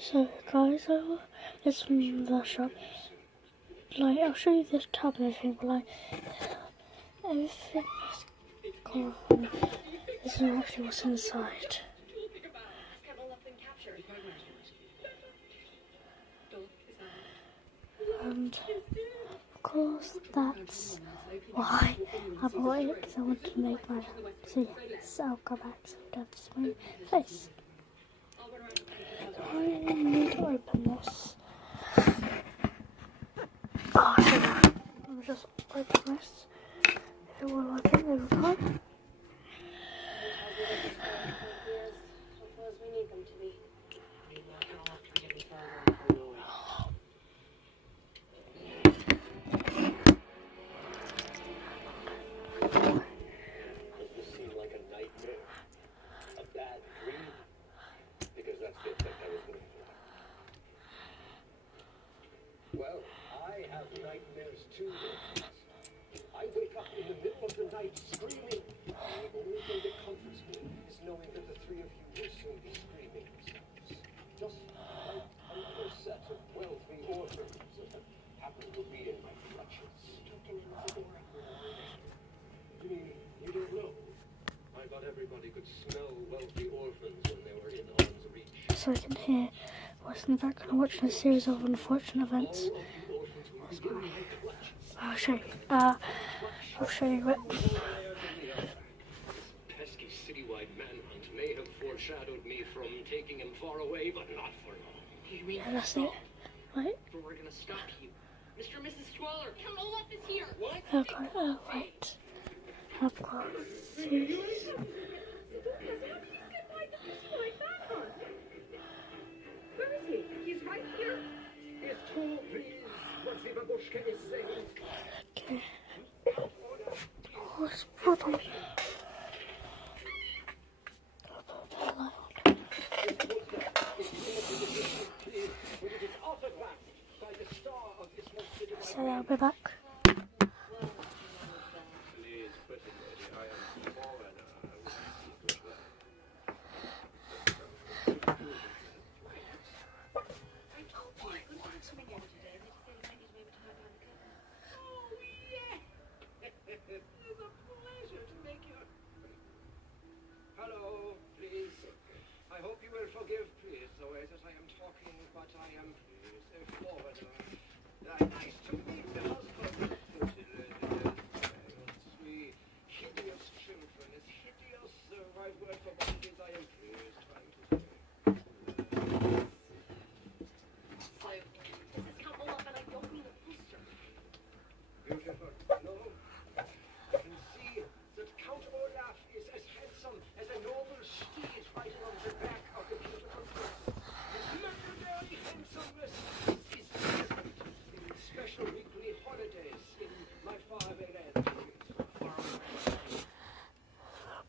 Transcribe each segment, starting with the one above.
So guys, it's from the shop. Like, I'll show you this tab and everything, but like, everything is gone. This isn't actually what's inside. And of course, that's why I bought it, because I wanted to make my. So yes, I'll go back so I don't see my face. So I need to open this. Oh, let me just open this. If it will like it, there we go. Well, I have nightmares too. I wake up in the middle of the night screaming. The only thing that comforts me is knowing that the three of you will soon be screaming yourselves. Just like another set of wealthy orphans that happen to be in my clutches. You don't know. I thought everybody could smell wealthy orphans when they were in arm's reach. So you can hear what's in the background, watching a series of unfortunate events. I'll show you. I'll show you it. Pesky citywide manhunt may have foreshadowed me from taking him far away, but not for long. You mean Yeah, that's it. Right. But we're gonna stop you. Mr. and Mrs. Squaller, Count Olaf is here. What? Okay, wait. I've got these. Where is he? He's right here. Okay. Oh, it's brutal. So I'll be back. Hello, please. I hope you will forgive, please, the way that I am talking, but I am, please, a foreigner. Nice to meet the husband. Three hideous children. Is hideous the right word for what it is I am, please, trying to say? So, this is Count Olaf, and I don't mean a booster. Beautiful. No. I can see that Count Olaf is as handsome as a noble steed riding on the back of the beautiful prince. His legendary handsomeness is evident in special weekly holidays in my faraway land.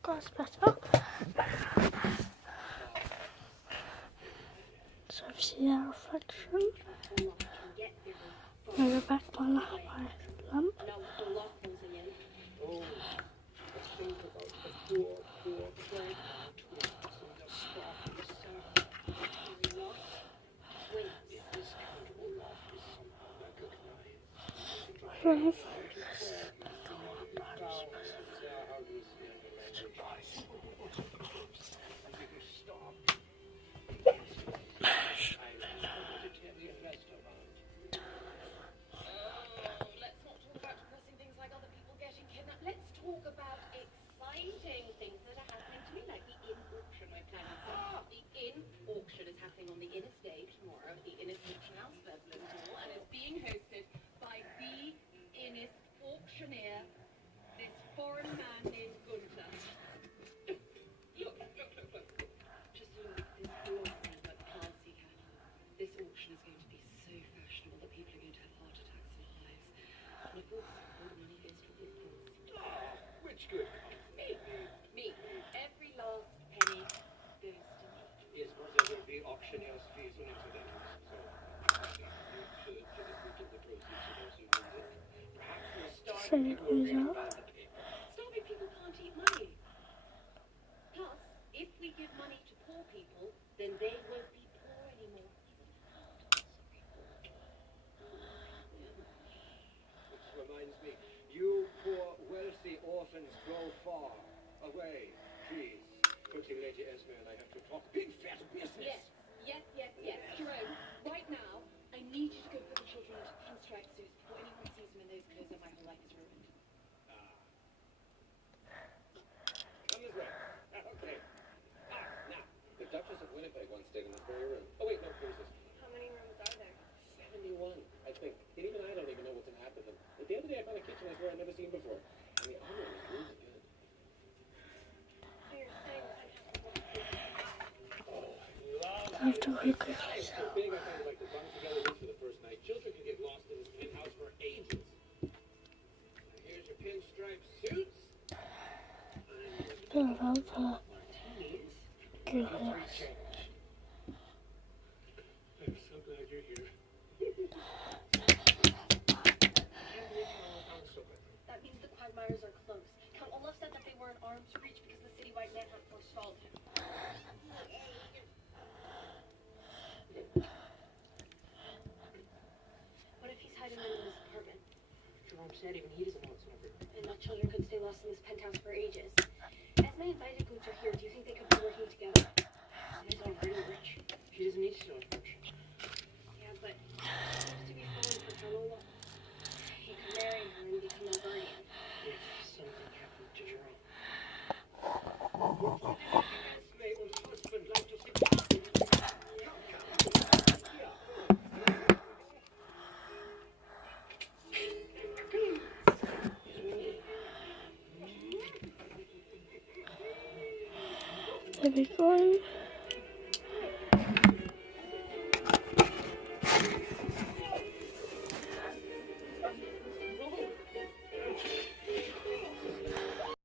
Got better. So if you see that reflection, we're back by my lamp. Oh, think about the poor, poor playground who in the sparkling sun. This Count Olaf is somehow recognized. On the inner stage tomorrow at the Innis Auction House, Bedlam Hall, and is being hosted by the Innis auctioneer, this foreign man named Gunther. Look. Just look at this awesome but classy cattle. This auction is going to be so fashionable that people are going to have heart attacks and hives. And of course, all the money goes to a good cause. Which good? Me. Every last penny goes to me. Yes, but there will be auctioneer's fees and incidental. So, should distribute the proceeds to those who need it. Perhaps we'll start Should we people close reading up? about the paper. Starving people can't eat money. Plus, if we give money to poor people, then they won't be poor anymore. Winnipeg once stayed in the fairy room. Oh wait, no, here's this. How many rooms are there? 71, I think. And even I don't even know what's in half of them. But the other day I found a kitchen I swear I'd never seen before. And the omelet was really good. So you're saying that Oh, I love I have to look at It's so big I kind of like to bung together this for the first night. Children can get lost in this penthouse for ages. Here's your pinstripe suits. the developer. Good. I'm so glad you're here. that means the Quagmires are close. Count Olaf said that they were in arm's reach because the citywide manhunt forestalled him. What if he's hiding in this apartment? Jerome said even he doesn't know what's over. And that children could stay lost in this penthouse for ages. Esme invited Gucha here. Do you think they could be working together? She's already rich. She doesn't need to know rich. Yeah, but she seems to be falling for Count Olaf. He could marry her and become a guardian. If something happened to Jerome. There we go.